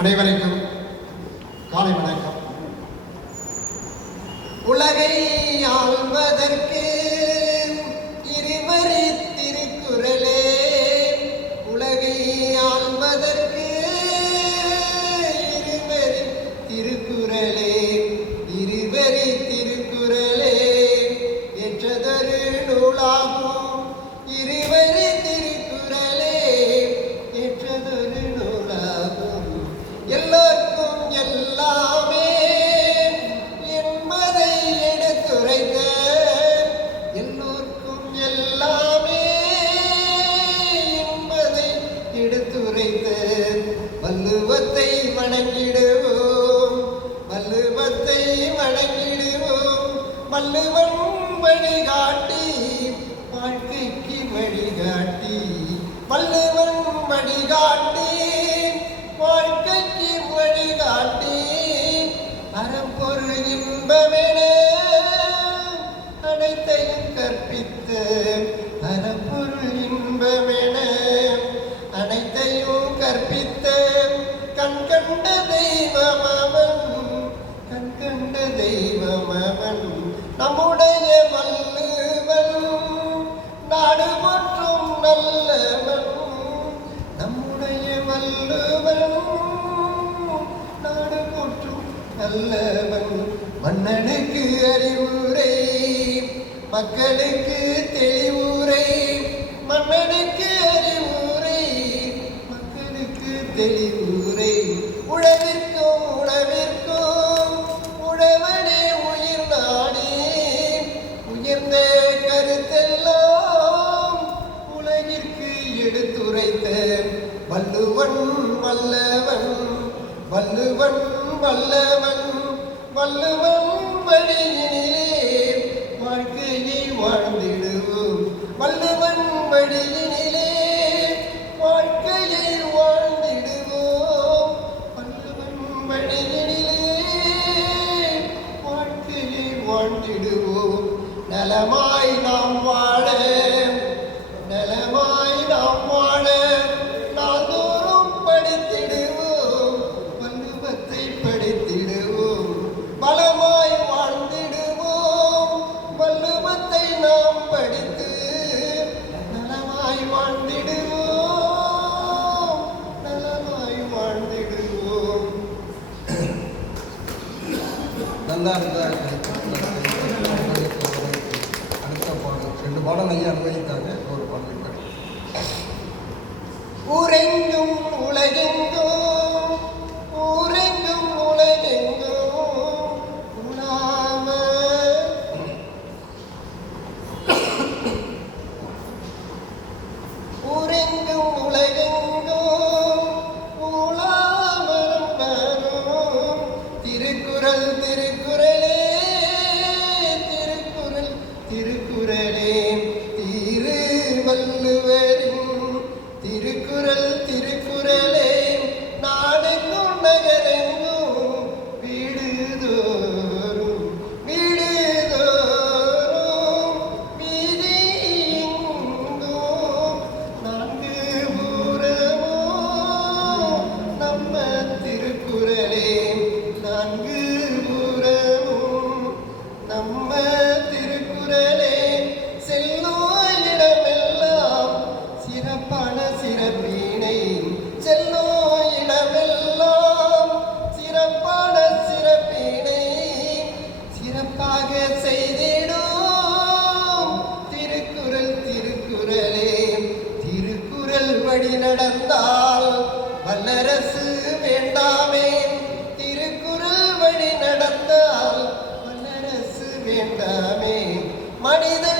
அனைவருக்கும் காலை வணக்கம். உலகை ஆள்வதற்கு இருவரி திருக்குறளே, உலகை ஆள்வதற்கு இருவரி திருக்குறளே, இருவரி திருக்குறளே ஏற்றதொரு நூலாகும். இருவரி திருக்குறளே ஏற்றதொரு நூலாகும். எல்லோருக்கும் எல்லாமே என்பதை எடுத்துரைத்த, எல்லோருக்கும் எல்லாமே என்பதை எடுத்துரைத்த வள்ளுவத்தை வணங்கிடுவோம், வள்ளுவத்தை வணங்கிடுவோம். வள்ளுவன் வழிகாட்டி வாழ்க்கைக்கு வழிகாட்டி, வள்ளுவன் வழிகாட்டி வாழ்க்கைக்கு வழிகாட்டி, அறம்பொருள் இன்பமென அனைத்தையும் கற்பித்த, அறம்பொருள் இன்பமென அனைத்தையும் கற்பித்த கண்கண்ட தெய்வம் அவன், கண்கண்ட தெய்வம் அவன். நம்முடைய வள்ளுவன் நாடு போற்றும் நல்லவன், நம்முடைய வள்ளுவன் நாடு போற்றும் நல்லவன். மன்னனுக்கு அறிவுரை, மக்களுக்கு தெளிவுரை, மன்னனுக்கு அறிவுரை, மக்களுக்கு தெளிவுரை. உழவிற்கும் உணவிற்கும் உழவனே உயிர் நாடி, உயர்ந்த கருத்தெல்லாம் உலகிற்கு எடுத்துரைத்த வள்ளுவன் வல்லவன், வள்ளுவன் வல்லவன். வள்ளுவன் வழியினிலே வாழ்க்கையை வாழ்ந்திடுவோம், வள்ளுவன் வழியினிலே வாழ்க்கையை வாழ்ந்திடுவோம், வள்ளுவன் வழியினிலே வாழ்க்கையை வாழ்ந்திடுவோம். நலமாய் நாம் வாழ, நலமாய் நாம் வாழ நாள்தோறும் படித்திடுவோம், வள்ளுவத்தை படித்திடுவோம். பலமாய் வாழ்ந்திடுவோம், வள்ளுவத்தை நாம் படித்து நலமாய் வாழ்ந்திடுவோம், நலமாய் வாழ்ந்திடுவோம். நல்லா இருந்தால் அடுத்த பாடல் 2 பாடல் ஐயா அனுமதித்தாங்க. ஒரு பாடல் ஊரெங்கும் உலகெங்கும், ஊரெங்கும் உலகெங்கும் உலாம, ஊரெங்கும் உலகெங்கும் உலாமரம் வரும் திருக்குறள் திருக்குறளே, திருக்குறள் திருக்குறளே. திருவள்ளுவரின் திருக்குறள் திருக்குறளே நாடெங்கும் நகரெங்கும் வீடுதோறும் வீடுதோறும் வீதியெங்கும் நான்கு புறமும் நம்ம திருக்குறளே, நான்கு புறமும் நம்ம திருக்குறளே. செல்லும் இடமெல்லாம் சிறப்பான சிறப்பினை, செல்லும் இடமெல்லாம் சிறப்பான சிறப்பினை சிறப்பாக செய்திடும் திருக்குறள் திருக்குறளே. திருக்குறள் வழி நடந்தால் வல்லரசு வேண்டாமே, திருக்குறள் வழி நடந்தால் வல்லரசு வேண்டாமே. மனிதன்